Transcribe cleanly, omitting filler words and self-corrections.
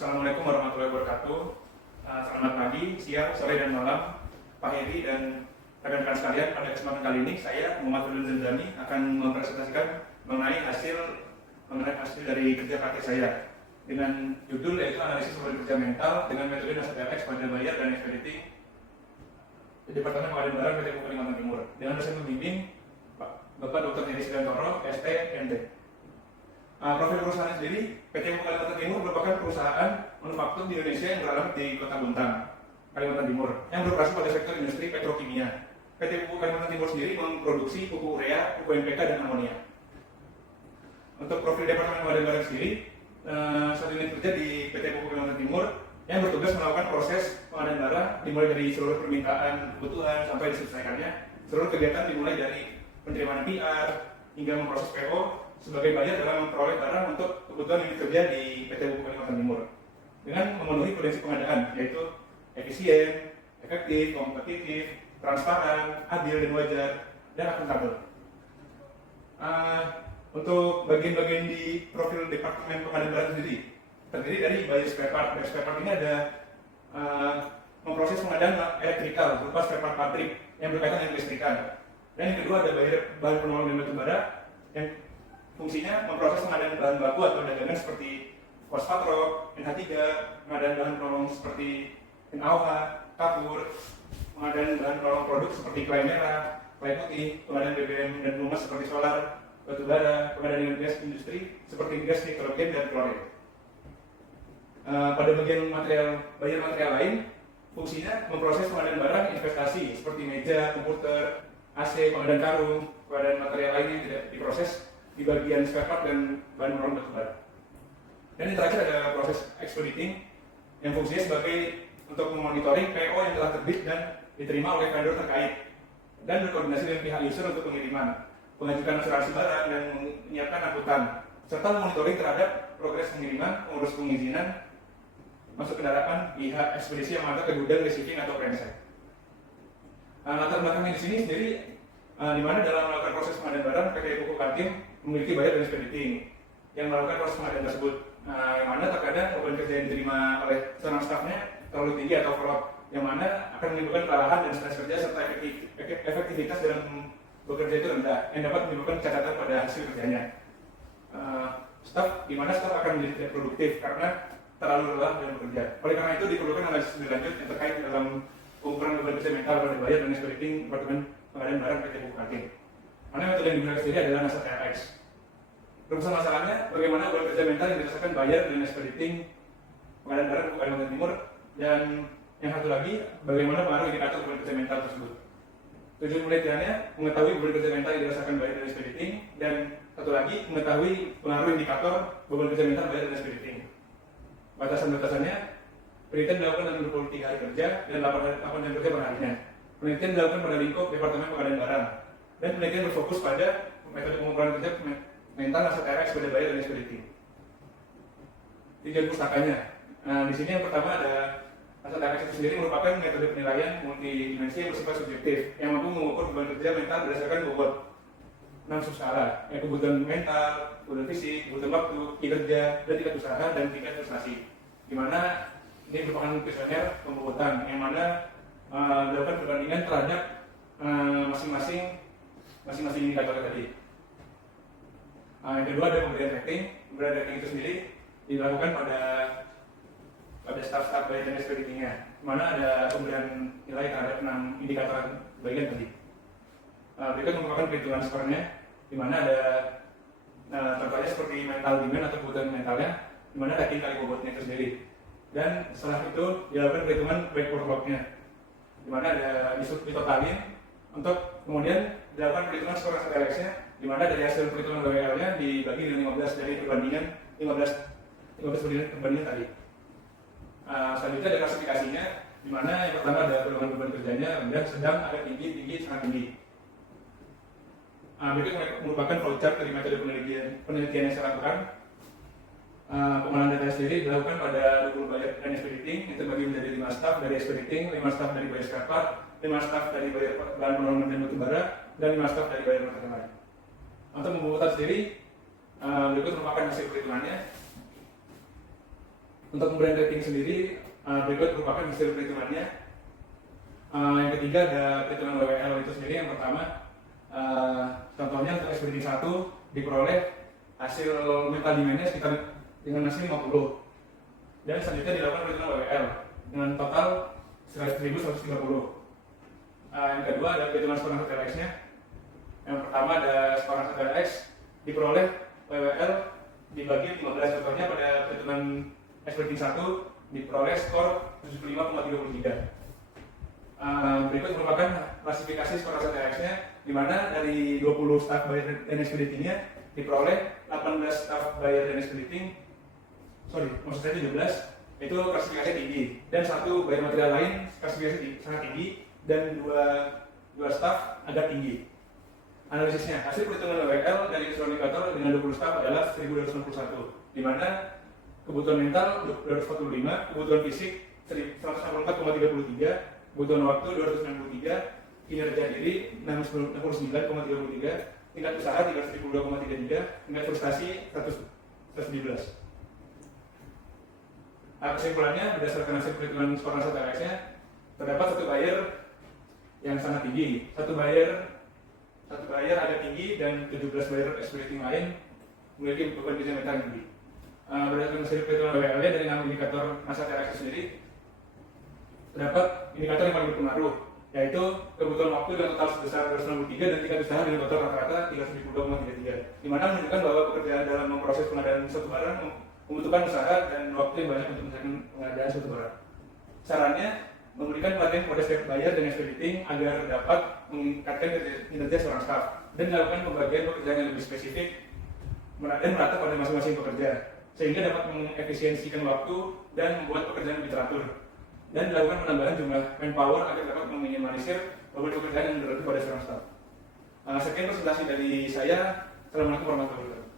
Assalamualaikum warahmatullahi wabarakatuh. Selamat pagi, siang, sore, dan malam, Pak Heri dan rekan-rekan sekalian. Pada kesempatan kali ini, saya Muhammad Fadil Zanzani akan mempresentasikan mengenai hasil dari kerja praktek saya dengan judul yaitu analisis sumber kerja mental dengan metode dasar TLX pada bayar dan ekspedisi di Departemen Pengadaan Barang PT Pupuk Kalimantan Timur dengan dosen pembimbing Bapak Dr. Heri Sigantoro, ST, MD. Profil perusahaan sendiri, PT Pupuk Kalimantan Timur merupakan perusahaan manufaktur di Indonesia yang beralamat di Kota Bontang, Kalimantan Timur, yang beroperasi pada sektor industri petrokimia. PT Pupuk Kalimantan Timur sendiri memproduksi pupuk urea, pupuk NPK, dan amonia. Untuk profil Departemen Pengadaan Barang sendiri, satu unit kerja di PT Pupuk Kalimantan Timur yang bertugas melakukan proses pengadaan barang dimulai dari seluruh permintaan kebutuhan sampai diselesaikannya. Seluruh kegiatan dimulai dari penerimaan PR hingga memproses PO sebagai bayar dalam memperoleh barang untuk kebutuhan unit kerja di PT Pupuk Kalimantan Timur dengan memenuhi prinsip pengadaan yaitu efisien, efektif, kompetitif, transparan, adil dan wajar, dan akuntabel. Untuk bagian-bagian di profil Departemen Pengadaan Barang sendiri terdiri dari buyer spare part. Buyer spare part ini ada memproses pengadaan elektrikal berupa spare part pabrik yang berkaitan dengan listrikan. Dan yang kedua ada buyer bahan penolong dan batu bara yang fungsinya memproses pengadaan bahan baku atau dagangan seperti fosfat rock, NH3, pengadaan bahan penolong seperti NaOH, kapur, pengadaan bahan penolong produk seperti clay merah, clay putih, pengadaan BBM dan lumas seperti solar, batu bara, pengadaan gas industri seperti gas nitrogen dan klorin. Pada bagian bayar material lain, fungsinya memproses pengadaan barang investasi seperti meja, komputer, AC, pengadaan karung, pengadaan material lain yang tidak diproses di bagian spare part dan bahan penolong batu bara. Dan yang terakhir ada proses expediting yang fungsinya sebagai untuk memonitoring PO yang telah terbit dan diterima oleh vendor terkait dan berkoordinasi dengan pihak user untuk pengiriman, mengajukan asuransi barang dan menyiapkan angkutan, serta monitoring terhadap progres pengiriman, mengurus pengizinan masuk kendaraan pihak ekspedisi yang mengantar ke gudang, receiving atau transit. Latar belakangnya di sini sendiri, di mana dalam melakukan proses pengadaan barang, PT Pupuk Kaltim memiliki buyer dan expediting yang melakukan proses pengadaan tersebut. Yang mana terkadang beban kerja yang diterima oleh seorang stafnya terlalu tinggi atau overload, yang mana akan menimbulkan kelelahan dan stres kerja serta efektivitas dalam bekerja itu rendah, yang dapat menimbulkan catatan pada hasil kerjanya. Di mana staf akan menjadi tidak produktif karena terlalu lelah dalam bekerja. Oleh karena itu diperlukan analisis lebih lanjut yang terkait dalam pengukuran beban kerja mental pada buyer dan expediting Departemen Pengadaan Barang PT Pupuk Kaltim. Mana metode yang digunakan sendiri adalah NASA TLX. Rumusan masalahnya, bagaimana beban kerja mental yang dirasakan buyer dan expediting Pengadaan Barang Pupuk Kalimantan Timur, dan yang satu lagi, bagaimana pengaruh indikator beban kerja mental tersebut. Tujuan penelitiannya mengetahui beban kerja mental yang dirasakan buyer dan expediting, dan satu lagi mengetahui pengaruh indikator beban kerja mental buyer dan expediting. Batasan-batasannya, penelitian dilakukan dalam 23 hari kerja dan 8 jam kerja per harinya. Penelitian dilakukan pada lingkup Departemen Pengadaan Barang, dan penelitian berfokus pada metode pengukuran kerja mental NASA TLX pada buyer dan expediting. Tujuan pustakanya, di sini yang pertama ada NASA TLX itu sendiri merupakan metode penilaian multidimensi yang bersifat subjektif yang mampu mengukur beban kerja mental berdasarkan bobot 6 subskala, yaitu kebutuhan mental, kebutuhan fisik, kebutuhan waktu, kinerja, dan tingkat usaha dan tingkat prestasi. Di mana ini merupakan kuesioner pembobotan yang mana dilakukan perbandingan terhadap masing-masing indikator tadi. Yang kedua ada pemberian rating. Pemberian rating itu sendiri dilakukan pada staf-staf buyer dan expeditingnya, di mana ada pemberian nilai terhadap 6 indikator bagian tadi. Berikut merupakan perhitungan skornya, di mana ada contohnya seperti mental demand atau kebutuhan mentalnya, di mana rating kali bobotnya itu sendiri. Dan setelah itu dilakukan perhitungan backward log-nya, di mana ada ditotalin untuk kemudian dilakukan perhitungan skor TLX-nya, di mana dari hasil perhitungan WL-nya dibagi dengan 15 dari perbandingan 15 perbandingan tadi. Selanjutnya ada klasifikasinya, di mana yang pertama ada golongan beban kerjanya rendah, sedang, agak tinggi, sangat tinggi. Berikut merupakan flowchart dari metode penelitian yang saya lakukan. Pengolahan data sendiri dilakukan pada 20 buyer dan expediting, yang terbagi menjadi 5 staff dari expediting, 5 staff dari buyer spare part, 5 staff dari buyer bahan penolong dan batu bara, dan 5 staff dari buyer material lain. Untuk pembuatan sendiri, berikut merupakan hasil perhitungannya. Untuk pemberian rating sendiri, berikut merupakan hasil perhitungannya. Yang ketiga ada perhitungan WWL itu sendiri. Yang pertama, contohnya untuk ekspedisi 1 diperoleh hasil mental demand-nya sekitar dengan hasil 50, dan selanjutnya dilakukan perhitungan WWL dengan total 100.130. Yang kedua ada perhitungan skor Nasdaq X-nya. Yang pertama ada skor Nasdaq X diperoleh WWL dibagi 15. Contohnya pada perhitungan ekspedisi 1 diperoleh skor 75,33. Berikut merupakan klasifikasi skor Nasdaq X-nya, di mana dari 20 staff buyer dan expediting-nya diperoleh 18 staff buyer dan expediting, maksud saya 17, itu klasifikasi tinggi, dan 1 buyer material lain klasifikasi sangat tinggi, dan 2 staff agak tinggi. Analisisnya, hasil perhitungan WWL dari keseluruhan indikator dengan 20 staff adalah 1261, di mana kebutuhan mental 245, kebutuhan fisik 164,33, kebutuhan waktu 293, kinerja diri 69,33, tingkat usaha 372,33, tingkat frustasi 117. Kesimpulannya, berdasarkan hasil perhitungan skor Nasdaq X-nya, terdapat 1 buyer yang sangat tinggi, 1 buyer agak tinggi, dan 17 buyer expediting lain memiliki beban kerja mental yang tinggi. Berdasarkan hasil perhitungan WWL-nya dari 6 indikator Nasdaq X sendiri, terdapat indikator yang paling berpengaruh, yaitu kebutuhan waktu dengan total sebesar 263 dan tingkat usaha dengan total rata-rata 372,33, di mana menunjukkan bahwa pekerjaan dalam memproses pengadaan suatu barang membutuhkan usaha dan waktu yang banyak untuk menyelesaikan pengadaan suatu barang. Sarannya, memberikan pelatihan kepada setiap buyer dan expediting agar dapat meningkatkan kinerja seorang staff, dan melakukan pembagian pekerjaan yang lebih spesifik dan merata pada masing-masing pekerja, sehingga dapat mengefisiensikan waktu dan membuat pekerjaan lebih teratur, dan dilakukan penambahan jumlah manpower agar dapat meminimalisir beban pekerjaan yang berarti pada seorang staff. Sekian presentasi dari saya. Assalamualaikum warahmatullahi wabarakatuh.